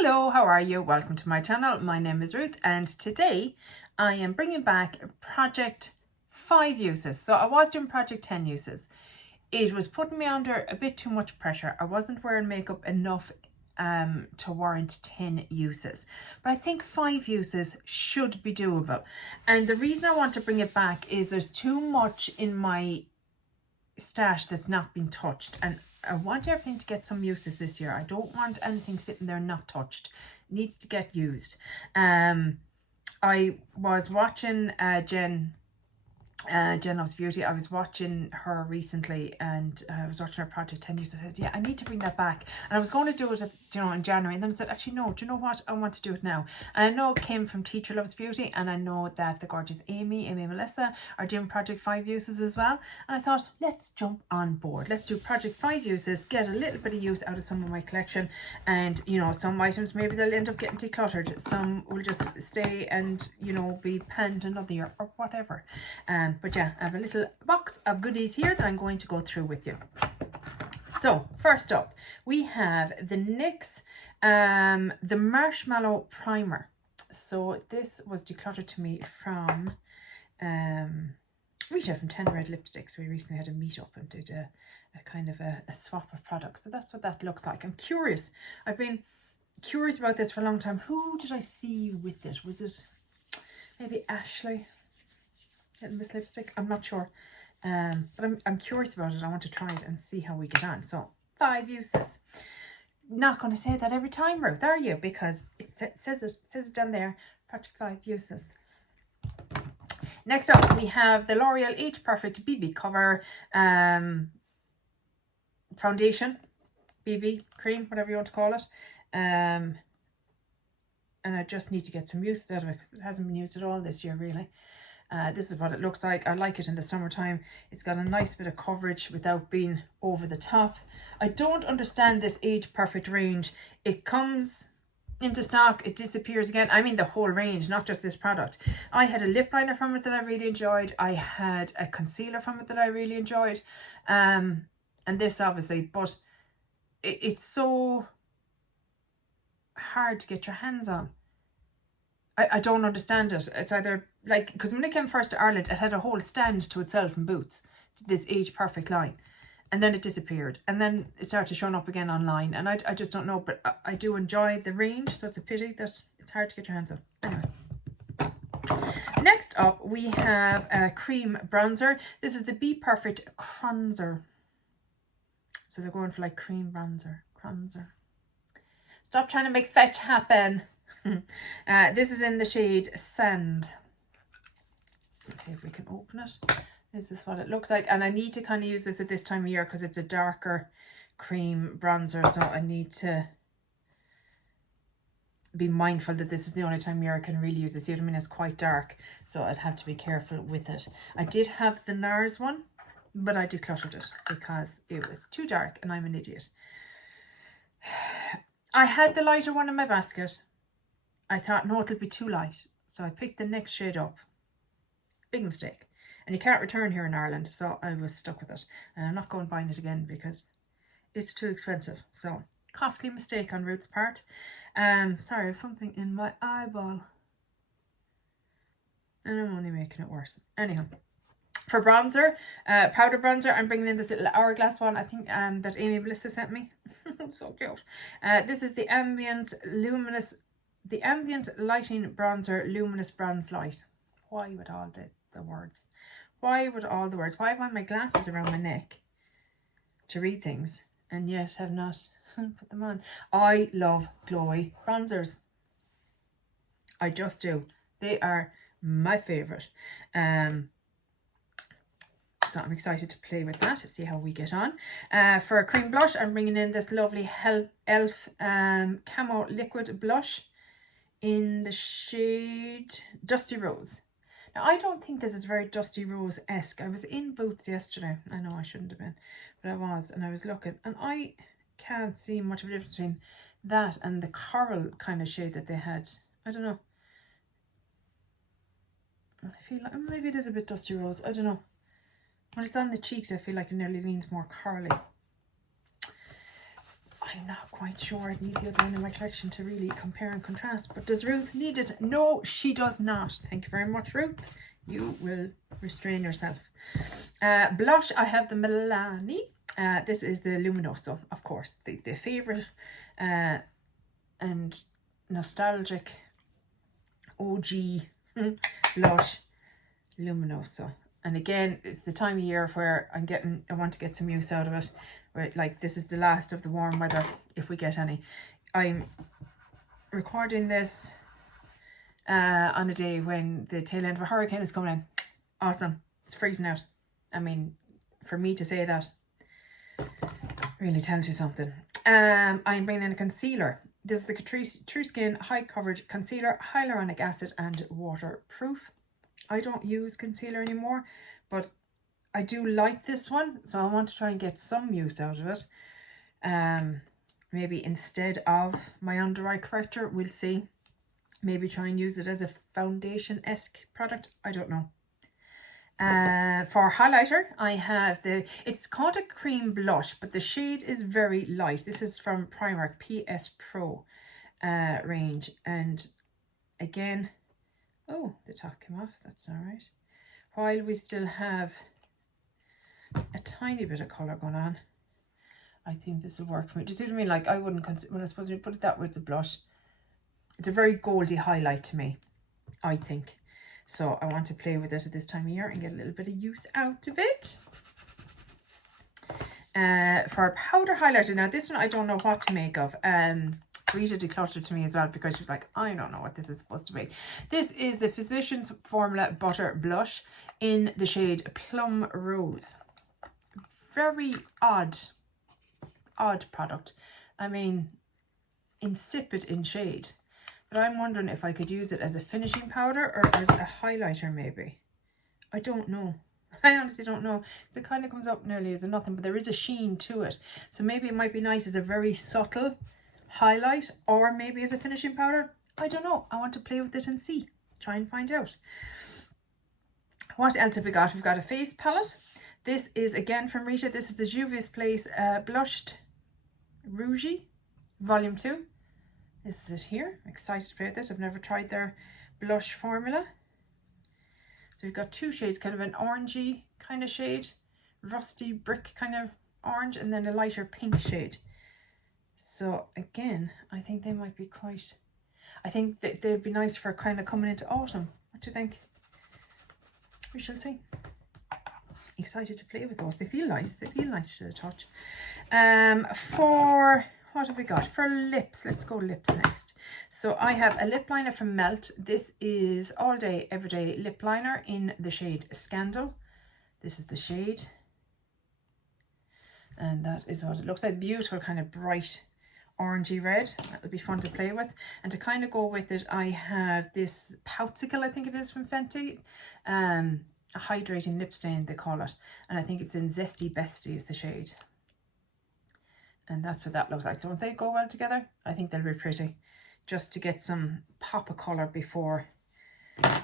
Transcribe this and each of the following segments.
Hello, how are you? Welcome to my channel. My name is Ruth and today I am bringing back project 5 uses. So I was doing project 10 uses. It was putting me under a bit too much pressure. I wasn't wearing makeup enough to warrant 10 uses. But I think 5 uses should be doable. And the reason I want to bring it back is there's too much in my stash that's not been touched, and I want everything to get some uses this year. I don't want anything sitting there not touched. It needs to get used. I was watching Jenn Loves Beauty. I was watching her recently, and I was watching her project 10 years. I said, yeah, I need to bring that back. And I was going to do it, in January. And then I said, actually, no, do you know what? I want to do it now. And I know it came from Teacher Loves Beauty. And I know that the gorgeous Amie and Melissa are doing project 5 uses as well. And I thought, let's jump on board. Let's do project 5 uses, get a little bit of use out of some of my collection. And, some items, maybe they'll end up getting decluttered. Some will just stay and, be panned another year or whatever. But yeah, I have a little box of goodies here that I'm going to go through with you. So first up, we have the NYX, the Marshmallow Primer. So this was decluttered to me from Rita from 10 Red Lipsticks. We recently had a meet up and did a kind of a swap of products. So that's what that looks like. I'm curious. I've been curious about this for a long time. Who did I see with it? Was it maybe Ashley? Getting this lipstick, I'm not sure, but I'm curious about it. I want to try it and see how we get on. So 5 uses. Not going to say that every time, Ruth, are you? Because it says it down there. Project 5 uses. Next up, we have the L'Oreal Age Perfect BB Cover foundation, BB cream, whatever you want to call it. And I just need to get some use out of it because it hasn't been used at all this year, really. This is what it looks like. I like it in the summertime. It's got a nice bit of coverage without being over the top. I don't understand this Age Perfect range. It comes into stock, it disappears again. I mean the whole range, not just this product. I had a lip liner from it that I really enjoyed. I had a concealer from it that I really enjoyed. And this obviously, but it's so hard to get your hands on. I don't understand it. It's either like, because when it came first to Ireland, it had a whole stand to itself in Boots, this Age Perfect line. And then it disappeared. And then it started showing up again online. And I just don't know, but I do enjoy the range. So it's a pity that it's hard to get your hands on. Anyway. Next up, we have a cream bronzer. This is the Be Perfect Cronzer. So they're going for like cream bronzer. Stop trying to make fetch happen. This is in the shade Sand. Let's see if we can open it. This is what it looks like, and I need to kind of use this at this time of year because it's a darker cream bronzer, so I need to be mindful that this is the only time of year I can really use this. See what I mean? It's quite dark, so I'd have to be careful with it. I did have the NARS one, but I decluttered it because it was too dark and I'm an idiot. I had the lighter one in my basket. I thought, no, it'll be too light. So I picked the next shade up. Big mistake. And you can't return here in Ireland. So I was stuck with it. And I'm not going buying it again because it's too expensive. So costly mistake on Ruth's part. Sorry, I have something in my eyeball. And I'm only making it worse. Anyhow. For bronzer, powder bronzer, I'm bringing in this little hourglass one. I think that Amie and Melissa sent me. So cute. This is the Ambient Lighting Bronzer Luminous Bronze Light. Why would all the words? Why would all the words? Why have I my glasses around my neck to read things and yet have not put them on? I love glowy bronzers. I just do. They are my favourite. So I'm excited to play with that, to see how we get on. For a cream blush, I'm bringing in this lovely e.l.f. Camo Liquid Blush in the shade Dusty Rose. Now, I don't think this is very Dusty Rose-esque. I was in Boots yesterday. I know I shouldn't have been, but I was, and I was looking, and I can't see much of a difference between that and the coral kind of shade that they had. I don't know. I feel like maybe it is a bit Dusty Rose. I don't know. When it's on the cheeks, I feel like it nearly leans more corally. I'm not quite sure. I need the other one in my collection to really compare and contrast. But does Ruth need it? No, she does not. Thank you very much, Ruth. You will restrain yourself. Blush, I have the Milani. This is the Luminoso, of course. The favourite and nostalgic OG blush, Luminoso. And again, it's the time of year where I want to get some use out of it. Where, like, this is the last of the warm weather, if we get any. I'm recording this on a day when the tail end of a hurricane is coming in. Awesome. It's freezing out. I mean, for me to say that really tells you something. I'm bringing in a concealer. This is the Catrice True Skin High Coverage Concealer, Hyaluronic Acid and Waterproof. I don't use concealer anymore, but I do like this one, so I want to try and get some use out of it. Maybe instead of my under eye corrector, we'll see. Maybe try and use it as a foundation-esque product. I don't know. For highlighter, I have it's called a cream blush, but the shade is very light. This is from Primark PS Pro range. And again, oh, the top came off. That's all right. While we still have a tiny bit of colour going on, I think this will work for me. Do you see what I mean? Like, I wouldn't consider, when I suppose you put it that way, it's a blush. It's a very goldy highlight to me, I think. So I want to play with it at this time of year and get a little bit of use out of it. For a powder highlighter, now this one I don't know what to make of. Rita decluttered to me as well because she was like, I don't know what this is supposed to be. This is the Physicians Formula Butter Blush in the shade Plum Rose. Very odd product. I mean, insipid in shade. But I'm wondering if I could use it as a finishing powder or as a highlighter maybe. I don't know. I honestly don't know. So it kind of comes up nearly as a nothing, but there is a sheen to it. So maybe it might be nice as a very subtle highlight or maybe as a finishing powder. I don't know. I want to play with it and see. Try and find out. What else have we got? We've got a face palette. This is again from Rita. This is the Juvia's Place Blushed Rouge Volume 2. This is it here. I'm excited to play with this. I've never tried their blush formula. So we've got two shades, kind of an orangey kind of shade, rusty brick kind of orange, and then a lighter pink shade. So again, I think they might be quite, I think that they'd be nice for kind of coming into autumn. What do you think? We shall see. Excited to play with those. They feel nice. They feel nice to the touch. For what have we got? For lips, let's go lips next. So I have a lip liner from Melt. This is All Day Everyday Lip Liner in the shade Scandal. This is the shade. And that is what it looks like. Beautiful kind of bright orangey red. That'll be fun to play with. And to kind of go with it, I have this Poutsicle, I think it is, from Fenty. A hydrating lip stain, they call it. And I think it's in Zesty Bestie is the shade. And that's what that looks like. Don't they go well together? I think they'll be pretty. Just to get some pop of colour before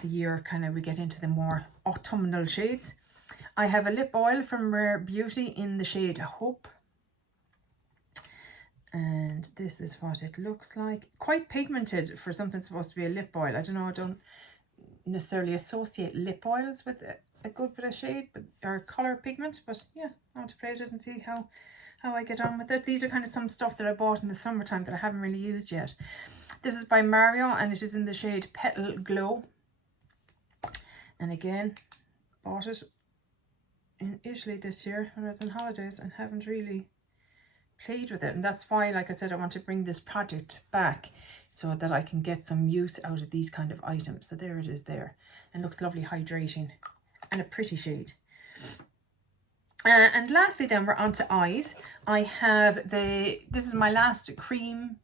the year kind of we get into the more autumnal shades. I have a lip oil from Rare Beauty in the shade Hope. And this is what it looks like. Quite pigmented for something supposed to be a lip oil. I don't know, I don't necessarily associate lip oils with a good bit of shade or colour pigment. But yeah, I want to play with it and see how I get on with it. These are kind of some stuff that I bought in the summertime that I haven't really used yet. This is by Mario and it is in the shade Petal Glow. And again, bought it in Italy this year when I was on holidays and haven't really played with it. And that's why, like I said, I want to bring this project back so that I can get some use out of these kind of items. So there it is there. And looks lovely, hydrating and a pretty shade. And lastly then we're on to eyes. I have this is my last cream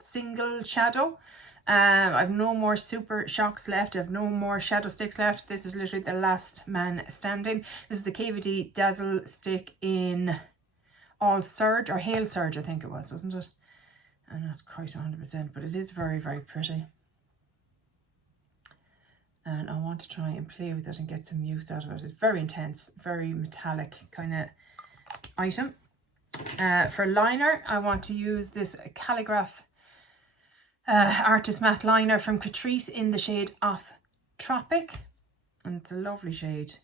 single shadow. I've no more Super Shocks left. I have no more shadow sticks left. This is literally the last man standing. This is the KVD Dazzle stick in All Surge or Hail Surge, I think it was, wasn't it? I'm not quite 100%, but it is very, very pretty. And I want to try and play with it and get some use out of it. It's very intense, very metallic kind of item. For liner, I want to use this Calligraph Artist Matte Liner from Catrice in the shade Off Tropic. And it's a lovely shade.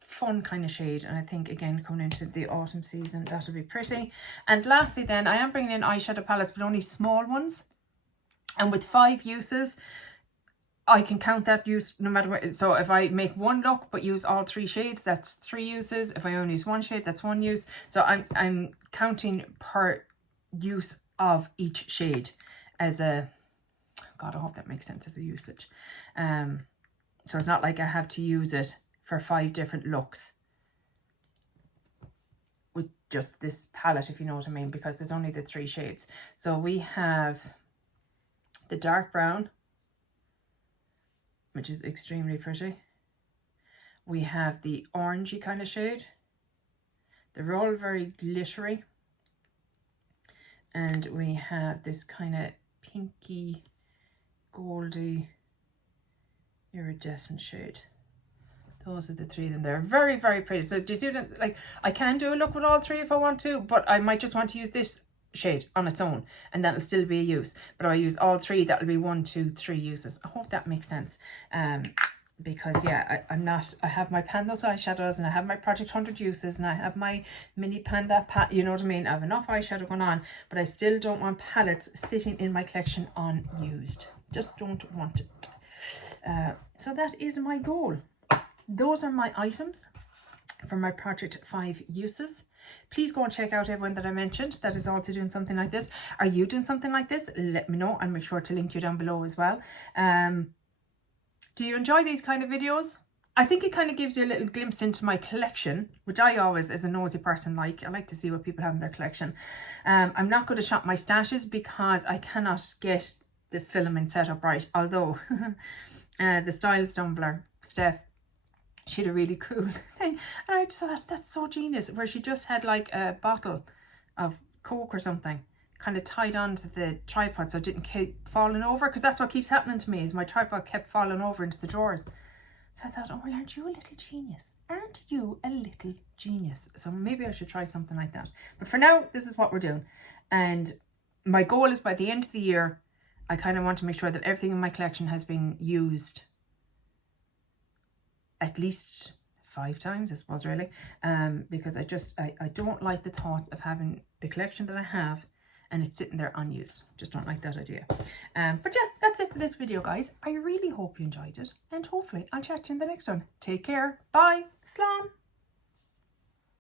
Fun kind of shade. And I think, again, coming into the autumn season, that'll be pretty. And lastly then, I am bringing in eyeshadow palettes, but only small ones. And with 5 uses, I can count that use no matter what. So if I make one look but use all 3 shades, that's 3 uses. If I only use 1 shade, that's 1 use. So I'm counting per use of each shade as a, God, I hope that makes sense, as a usage. So it's not like I have to use it for 5 different looks with just this palette, if you know what I mean, because there's only the 3 shades. So we have the dark brown, which is extremely pretty. We have the orangey kind of shade. They're all very glittery. And we have this kind of pinky, goldy, iridescent shade. Those are the 3 of them. They're very, very pretty. So do you see what, like, I can do a look with all 3 if I want to, but I might just want to use this shade on its own, and that'll still be a use. But if I use all 3, that'll be 1, 2, 3 uses. I hope that makes sense. Because yeah, I have my Pandos eyeshadows, and I have my Project 100 uses, and I have my mini Panda you know what I mean. I have enough eyeshadow going on, but I still don't want palettes sitting in my collection unused. Just don't want it. So that is my goal. Those are my items for my Project 5 uses. Please go and check out everyone that I mentioned that is also doing something like this. Are you doing something like this? Let me know. I'll make sure to link you down below as well. Do you enjoy these kind of videos? I think it kind of gives you a little glimpse into my collection, which I always, as a nosy person, I like to see what people have in their collection. I'm not going to shop my stashes because I cannot get the filament set up right. Although the style stumbler, Steph, she had a really cool thing, and I just thought that's so genius, where she just had like a bottle of Coke or something kind of tied onto the tripod so it didn't keep falling over, because that's what keeps happening to me, is my tripod kept falling over into the drawers. So I thought, oh well, aren't you a little genius? Aren't you a little genius? So maybe I should try something like that. But for now, this is what we're doing. And my goal is by the end of the year, I kind of want to make sure that everything in my collection has been used at least 5 times, I suppose, really. Because I don't like the thoughts of having the collection that I have and it's sitting there unused. Just don't like that idea. But yeah, that's it for this video, guys. I really hope you enjoyed it, and hopefully I'll chat to you in the next one. Take care. Bye. Slán.